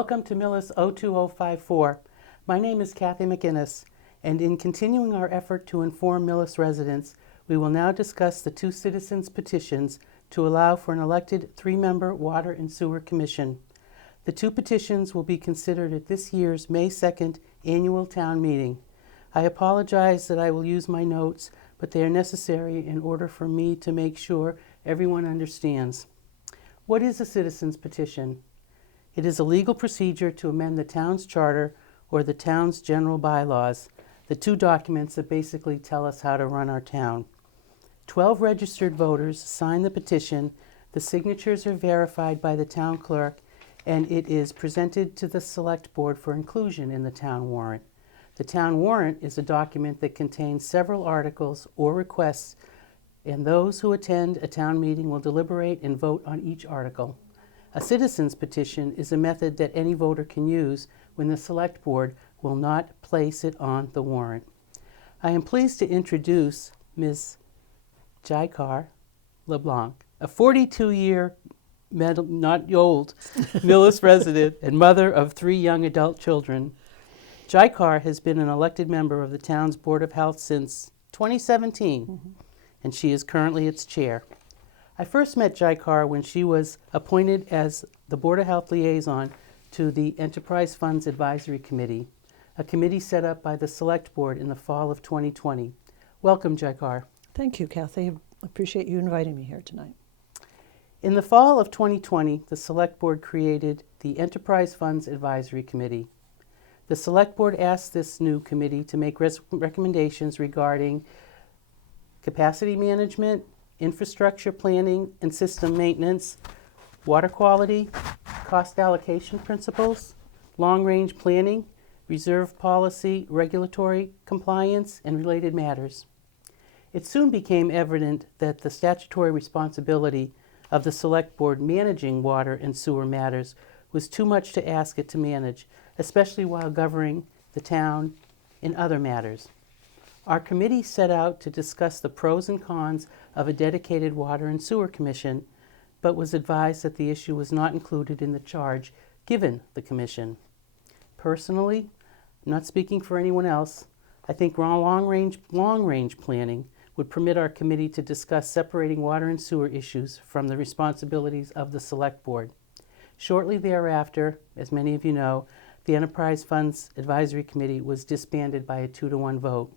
Welcome to Millis 02054. My name is Kathy McInnes, and in continuing our effort to inform Millis residents, we will now discuss the two citizens' petitions to allow for an elected 3-member Water and Sewer Commission. The two petitions will be considered at this year's May 2nd annual town meeting. I apologize that I will use my notes, but they are necessary in order for me to make sure everyone understands. What is a citizen's petition? It is a legal procedure to amend the town's charter or the town's general bylaws, the two documents that basically tell us how to run our town. 12 registered voters sign the petition, the signatures are verified by the town clerk, and it is presented to the select board for inclusion in the town warrant. The town warrant is a document that contains several articles or requests, and those who attend a town meeting will deliberate and vote on each article. A citizen's petition is a method that any voter can use when the select board will not place it on the warrant. I am pleased to introduce Ms. Jaikar LeBlanc, a 42-year, not old, Millis resident and mother of 3 young adult children. Jaikar has been an elected member of the town's Board of Health since 2017, and she is currently its chair. I first met Jaikar when she was appointed as the Board of Health liaison to the Enterprise Funds Advisory Committee, a committee set up by the Select Board in the fall of 2020. Welcome, Jaikar. Thank you, Kathy. I appreciate you inviting me here tonight. In the fall of 2020, the Select Board created the Enterprise Funds Advisory Committee. The Select Board asked this new committee to make recommendations regarding capacity management, infrastructure planning and system maintenance, water quality, cost allocation principles, long-range planning, reserve policy, regulatory compliance, and related matters. It soon became evident that the statutory responsibility of the Select Board managing water and sewer matters was too much to ask it to manage, especially while governing the town in other matters. Our committee set out to discuss the pros and cons of a dedicated water and sewer commission, but was advised that the issue was not included in the charge given the commission. Personally, I'm not speaking for anyone else, I think long-range planning would permit our committee to discuss separating water and sewer issues from the responsibilities of the Select Board. Shortly thereafter, as many of you know, the Enterprise Funds Advisory Committee was disbanded by a 2-to-1 vote.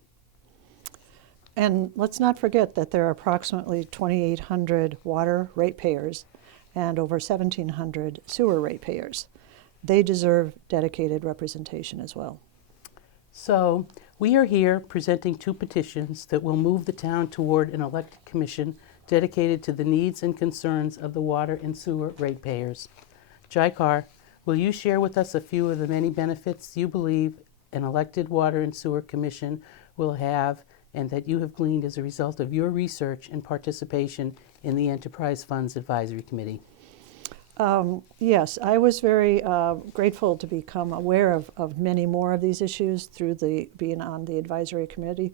And let's not forget that there are approximately 2,800 water ratepayers and over 1,700 sewer ratepayers. They deserve dedicated representation as well. So, we are here presenting 2 petitions that will move the town toward an elected commission dedicated to the needs and concerns of the water and sewer ratepayers. Jaikar, will you share with us a few of the many benefits you believe an elected water and sewer commission will have and that you have gleaned as a result of your research and participation in the Enterprise Funds Advisory Committee? Yes, I was very grateful to become aware of many more of these issues through being on the advisory committee.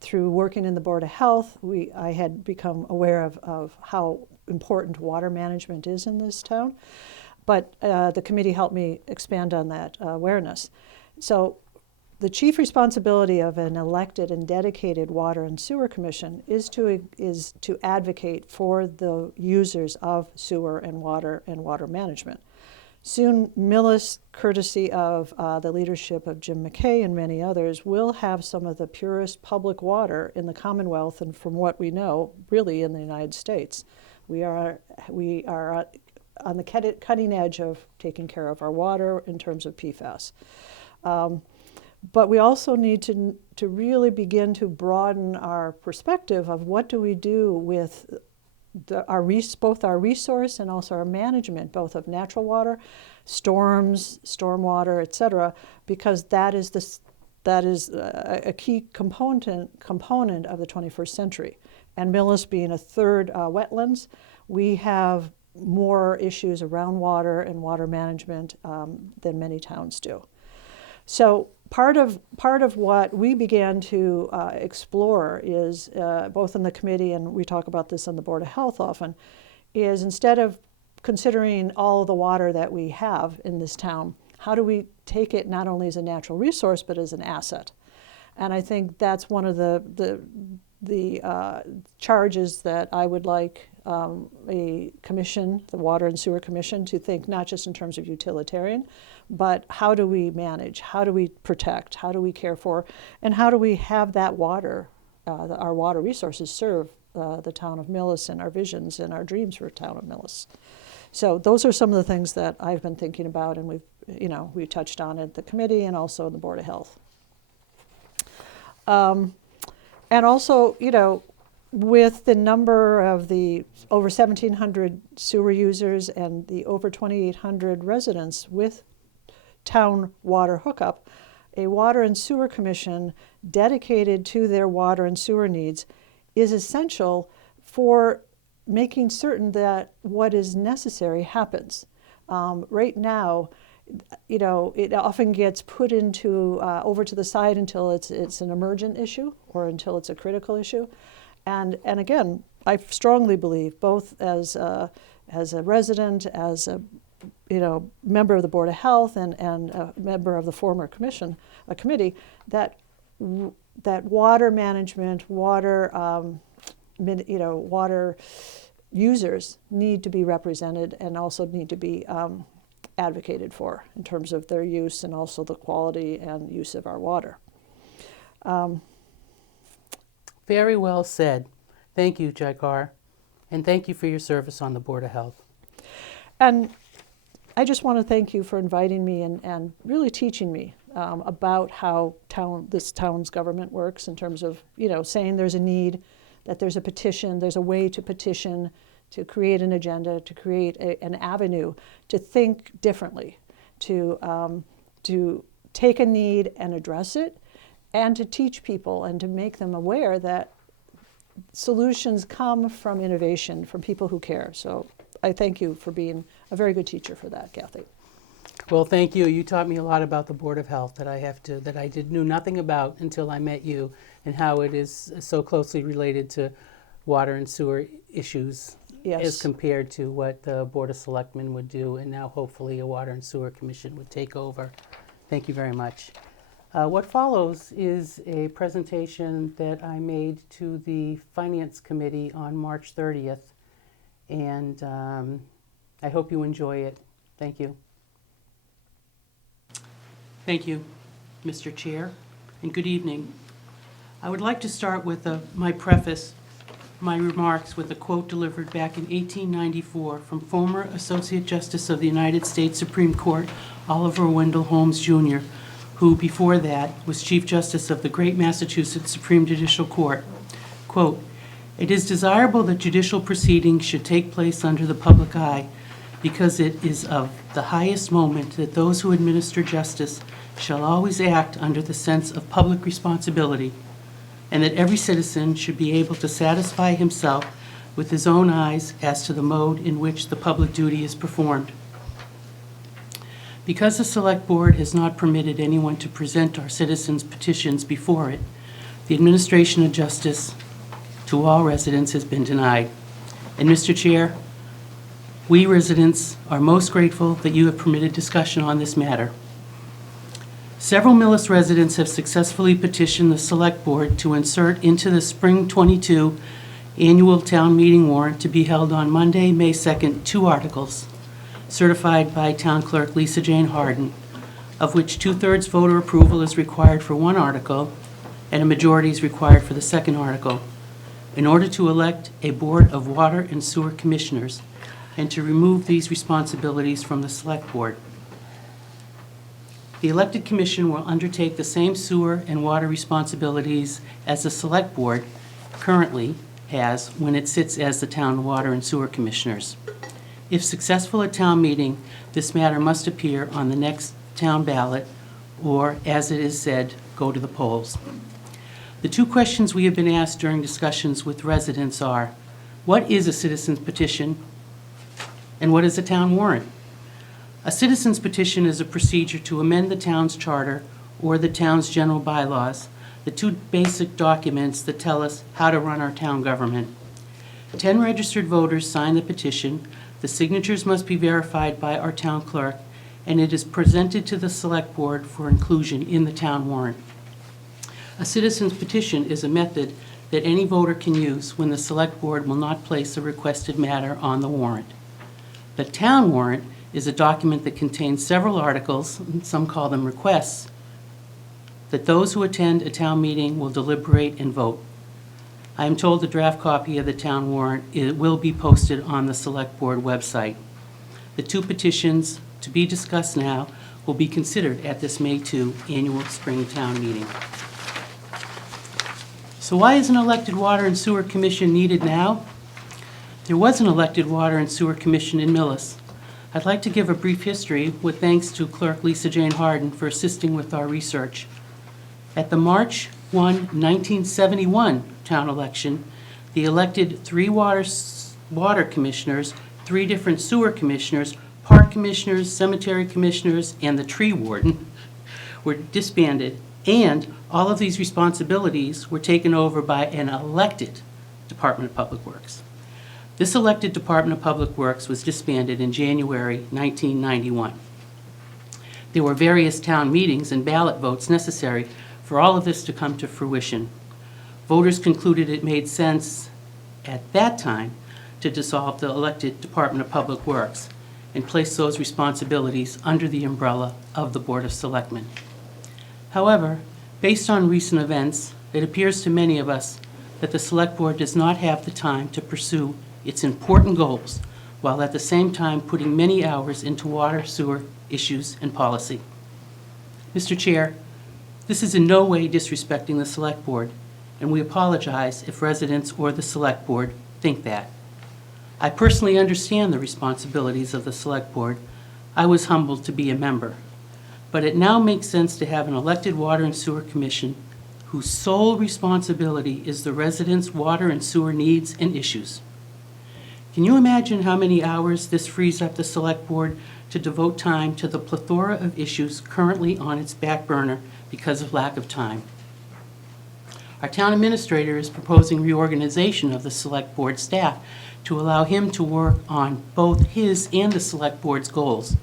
Through working in the Board of Health, I had become aware of how important water management is in this town, but the committee helped me expand on that awareness. So the chief responsibility of an elected and dedicated water and sewer commission is to advocate for the users of sewer and water management. Soon, Millis, courtesy of the leadership of Jim McKay and many others, will have some of the purest public water in the Commonwealth and, from what we know, really in the United States. We are on the cutting edge of taking care of our water in terms of PFAS. But we also need to really begin to broaden our perspective of what do we do with both our resource and also our management, both of natural water, storms, stormwater, etc., because that is a key component of the 21st century. And Millis being a third wetlands, we have more issues around water and water management than many towns do. So part of what we began to explore is, both in the committee and we talk about this on the Board of Health often, is instead of considering all the water that we have in this town, how do we take it not only as a natural resource but as an asset? And I think that's one of the charges that I would like a commission, the Water and Sewer Commission, to think not just in terms of utilitarian, but how do we manage, how do we protect, how do we care for, and how do we have that water, our water resources serve the town of Millis and our visions and our dreams for the town of Millis. So those are some of the things that I've been thinking about, and we've touched on at the committee and also in the Board of Health. And also, with the number of the over 1,700 sewer users and the over 2,800 residents with town water hookup, a Water and Sewer Commission dedicated to their water and sewer needs is essential for making certain that what is necessary happens. Right now, it often gets put into over to the side until it's an emergent issue or until it's a critical issue. And again, I strongly believe, both as a resident, as a member of the Board of Health, and a member of the former committee, that water management, water users need to be represented and also need to be advocated for in terms of their use and also the quality and use of our water. Very well said. Thank you, Jagar, and thank you for your service on the Board of Health. And I just want to thank you for inviting me and really teaching me about how this town's government works in terms of, saying there's a need, that there's a petition, there's a way to petition, to create an agenda, to create an avenue, to think differently, to take a need and address it, and to teach people and to make them aware that solutions come from innovation, from people who care. So I thank you for being a very good teacher for that, Kathy. Well, thank you. You taught me a lot about the Board of Health that I knew nothing about until I met you, and how it is so closely related to water and sewer issues. Yes. As compared to what the Board of Selectmen would do, and now hopefully a Water and Sewer Commission would take over. Thank you very much. What follows is a presentation that I made to the Finance Committee on March 30th, and I hope you enjoy it. Thank you. Thank you, Mr. Chair, and good evening. I would like to start with my preface, my remarks, with a quote delivered back in 1894 from former Associate Justice of the United States Supreme Court, Oliver Wendell Holmes, Jr., who before that was Chief Justice of the great Massachusetts Supreme Judicial Court. Quote, "It is desirable that judicial proceedings should take place under the public eye, because it is of the highest moment that those who administer justice shall always act under the sense of public responsibility, and that every citizen should be able to satisfy himself with his own eyes as to the mode in which the public duty is performed. Because the Select Board has not permitted anyone to present our citizens' petitions before it, the administration of justice to all residents has been denied. And Mr. Chair, we residents are most grateful that you have permitted discussion on this matter. Several Millis residents have successfully petitioned the Select Board to insert into the Spring 22 annual town meeting warrant to be held on Monday, May 2nd, 2 articles, certified by Town Clerk Lisa Jane Harden, of which 2/3 voter approval is required for one article and a majority is required for the second article, in order to elect a Board of Water and Sewer Commissioners and to remove these responsibilities from the Select Board. The elected commission will undertake the same sewer and water responsibilities as the Select Board currently has when it sits as the Town Water and Sewer Commissioners. If successful at town meeting, this matter must appear on the next town ballot, or, as it is said, go to the polls. The two questions we have been asked during discussions with residents are, what is a citizen's petition, and what is a town warrant? A citizen's petition is a procedure to amend the town's charter or the town's general bylaws, the two basic documents that tell us how to run our town government. 10 registered voters sign the petition. The signatures must be verified by our town clerk, and it is presented to the Select Board for inclusion in the town warrant. A citizen's petition is a method that any voter can use when the Select Board will not place a requested matter on the warrant. The town warrant is a document that contains several articles, and some call them requests, that those who attend a town meeting will deliberate and vote. I am told the draft copy of the town warrant will be posted on the Select Board website. The two petitions to be discussed now will be considered at this May 2 annual spring town meeting. So why is an elected Water and Sewer Commission needed now? There was an elected Water and Sewer Commission in Millis. I'd like to give a brief history with thanks to Clerk Lisa Jane Harden for assisting with our research. At the March 1, 1971 town election, the elected 3 water commissioners, 3 different sewer commissioners, park commissioners, cemetery commissioners, and the tree warden were disbanded, and all of these responsibilities were taken over by an elected Department of Public Works. This elected Department of Public Works was disbanded in January 1991. There were various town meetings and ballot votes necessary for all of this to come to fruition. Voters concluded it made sense at that time to dissolve the elected Department of Public Works and place those responsibilities under the umbrella of the Board of Selectmen. However, based on recent events, it appears to many of us that the Select Board does not have the time to pursue its important goals, while at the same time putting many hours into water, sewer issues, and policy. Mr. Chair, this is in no way disrespecting the Select Board, and we apologize if residents or the Select Board think that. I personally understand the responsibilities of the Select Board. I was humbled to be a member. But it now makes sense to have an elected Water and Sewer Commission whose sole responsibility is the residents' water and sewer needs and issues. Can you imagine how many hours this frees up the Select Board to devote time to the plethora of issues currently on its back burner because of lack of time? Our town administrator is proposing reorganization of the Select Board staff to allow him to work on both his and the Select Board's goals.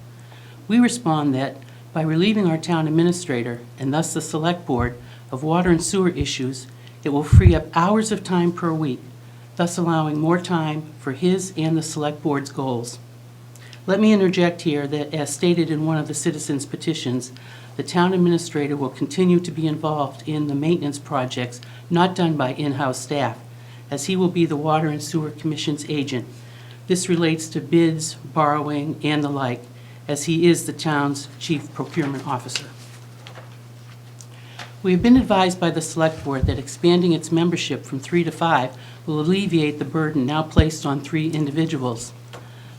We respond that by relieving our town administrator, and thus the Select Board, of water and sewer issues, it will free up hours of time per week, thus allowing more time for his and the Select Board's goals. Let me interject here that, as stated in one of the citizens' petitions, the town administrator will continue to be involved in the maintenance projects not done by in-house staff, as he will be the Water and Sewer Commission's agent. This relates to bids, borrowing, and the like, as he is the town's chief procurement officer. We have been advised by the Select Board that expanding its membership from 3 to 5 will alleviate the burden now placed on 3 individuals.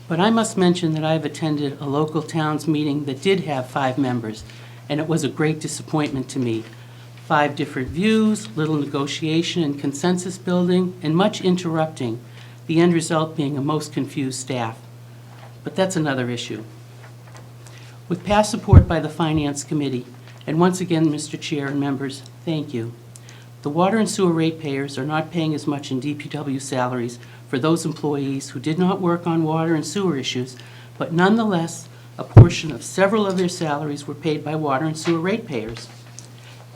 But I must mention that I have attended a local town's meeting that did have 5 members, and it was a great disappointment to me. 5 different views, little negotiation and consensus building, and much interrupting, the end result being a most confused staff. But that's another issue. With past support by the Finance Committee, and once again, Mr. Chair and members, thank you. The water and sewer ratepayers are not paying as much in DPW salaries for those employees who did not work on water and sewer issues, but nonetheless, a portion of several of their salaries were paid by water and sewer ratepayers.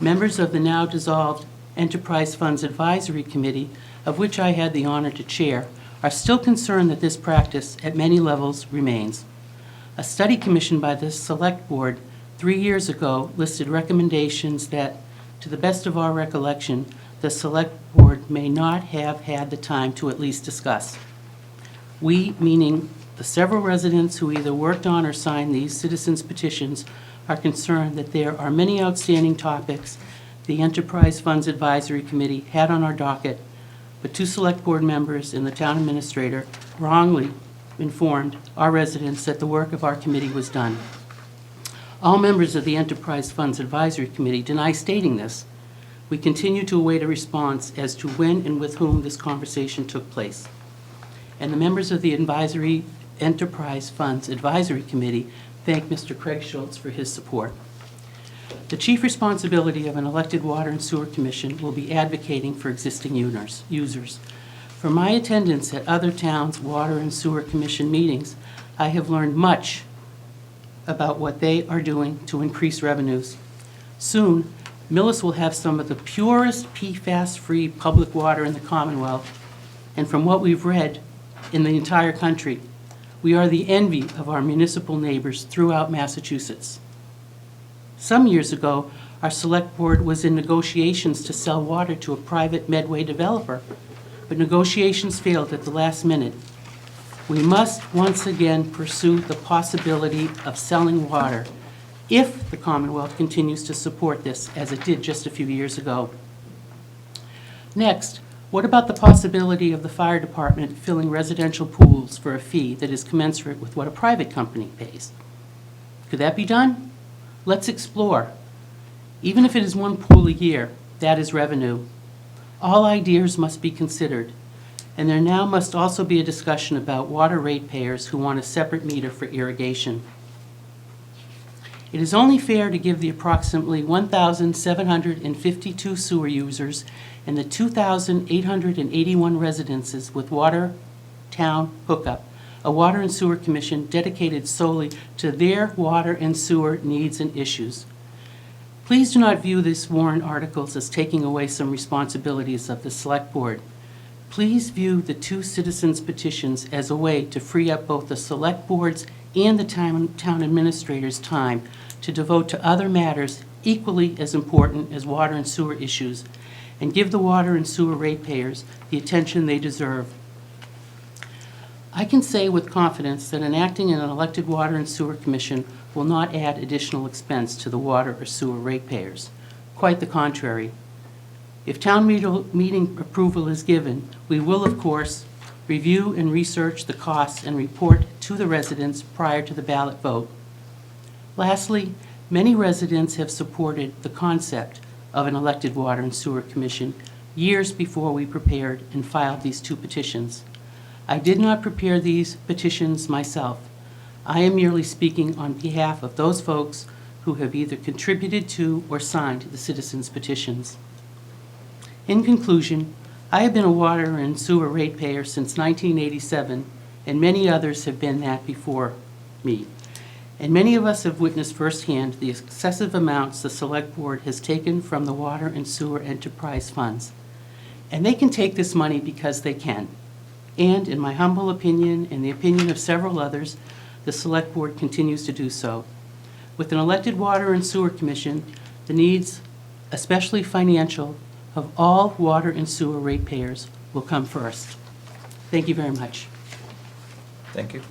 Members of the now dissolved Enterprise Funds Advisory Committee, of which I had the honor to chair, are still concerned that this practice at many levels remains. A study commissioned by the Select Board 3 years ago listed recommendations that, to the best of our recollection, the Select Board may not have had the time to at least discuss. We, meaning the several residents who either worked on or signed these citizens' petitions, are concerned that there are many outstanding topics the Enterprise Funds Advisory Committee had on our docket, but 2 Select Board members and the town administrator wrongly informed our residents that the work of our committee was done. All members of the Enterprise Funds Advisory Committee deny stating this. We continue to await a response as to when and with whom this conversation took place. And the members of the Enterprise Funds Advisory Committee thank Mr. Craig Schultz for his support. The chief responsibility of an elected Water and Sewer Commission will be advocating for existing users. From my attendance at other towns' Water and Sewer Commission meetings, I have learned much about what they are doing to increase revenues. Soon, Millis will have some of the purest PFAS-free public water in the Commonwealth, and from what we've read, in the entire country. We are the envy of our municipal neighbors throughout Massachusetts. Some years ago, our select board was in negotiations to sell water to a private Medway developer, but negotiations failed at the last minute. We must once again pursue the possibility of selling water if the Commonwealth continues to support this, as it did just a few years ago. Next, what about the possibility of the fire department filling residential pools for a fee that is commensurate with what a private company pays? Could that be done? Let's explore. Even if it is one pool a year, that is revenue. All ideas must be considered, and there now must also be a discussion about water ratepayers who want a separate meter for irrigation. It is only fair to give the approximately 1,752 sewer users and the 2,881 residences with water town hookup a water and sewer commission dedicated solely to their water and sewer needs and issues. Please do not view these warrant articles as taking away some responsibilities of the select board. Please view the two citizens' petitions as a way to free up both the select board's and the town administrator's time to devote to other matters equally as important as water and sewer issues, and give the water and sewer ratepayers the attention they deserve. I can say with confidence that enacting an elected water and sewer commission will not add additional expense to the water or sewer ratepayers. Quite the contrary. If town meeting approval is given, we will, of course, review and research the costs and report to the residents prior to the ballot vote. Lastly, many residents have supported the concept of an elected water and sewer commission years before we prepared and filed these two petitions. I did not prepare these petitions myself. I am merely speaking on behalf of those folks who have either contributed to or signed the citizens' petitions. In conclusion, I have been a water and sewer ratepayer since 1987, and many others have been that before me. And many of us have witnessed firsthand the excessive amounts the select board has taken from the water and sewer enterprise funds. And they can take this money because they can. And in my humble opinion, and the opinion of several others, the select board continues to do so. With an elected water and sewer commission, the needs, especially financial, of all water and sewer ratepayers will come first. Thank you very much. Thank you.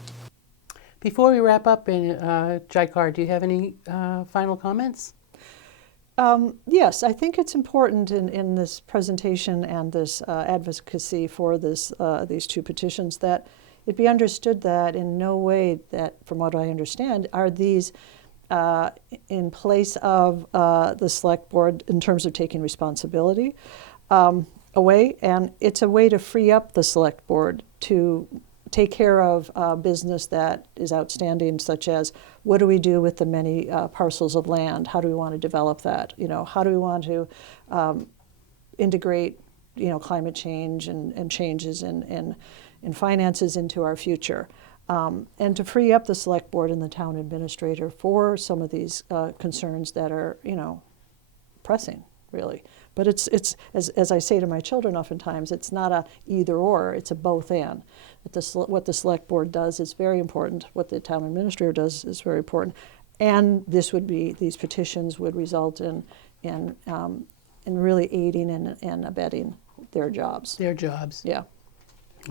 Before we wrap up, Jaikar, do you have any final comments? Yes, I think it's important in this presentation and this advocacy for these two petitions that it be understood that in no way that, from what I understand, are these in place of the select board in terms of taking responsibility away, and it's a way to free up the select board to take care of business that is outstanding, such as what do we do with the many parcels of land? How do we want to develop that? How do we want to integrate climate change and changes in finances into our future? And to free up the select board and the town administrator for some of these concerns that are, pressing, really. But it's as I say to my children oftentimes, it's not a either or, it's a both and. What the select board does is very important. What the town administrator does is very important. And these petitions would result in really aiding and abetting their jobs. Their jobs. Yeah.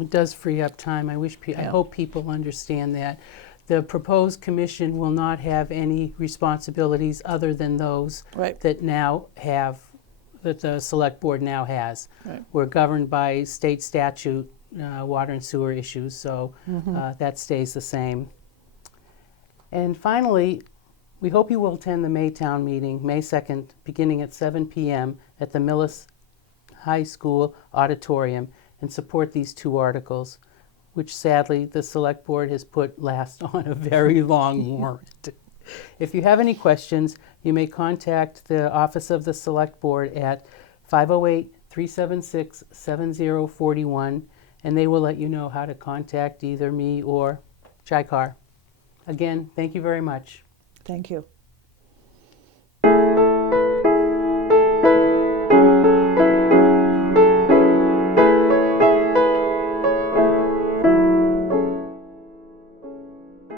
It does free up time. I hope people understand that. The proposed commission will not have any responsibilities other than those Right. that the select board now has. Right. We're governed by state statute, water and sewer issues, so that stays the same. And finally, we hope you will attend the Maytown meeting, May 2nd, beginning at 7 p.m. at the Millis High School Auditorium, and support these two articles, which sadly the select board has put last on a very long warrant. If you have any questions, you may contact the office of the select board at 508-376-7041, and they will let you know how to contact either me or Chikar. Again, thank you very much. Thank you.